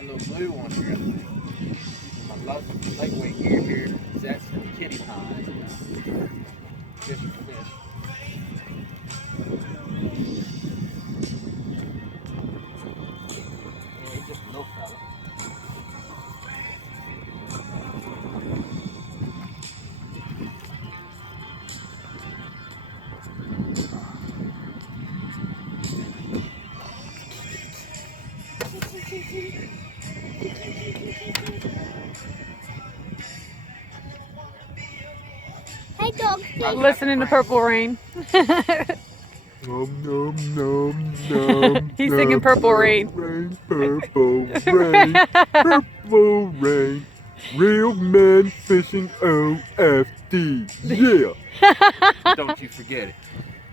got a little blue one here. My lightweight gear here. That's some kitty ponds. Fishing for fish. Yeah, he's just a little fella. Hey, dog. Listening to Purple Rain. Nom, nom, nom, nom, He's singing Purple Rain. Purple rain, purple rain. Real men fishing OFD. Yeah. Don't you forget it.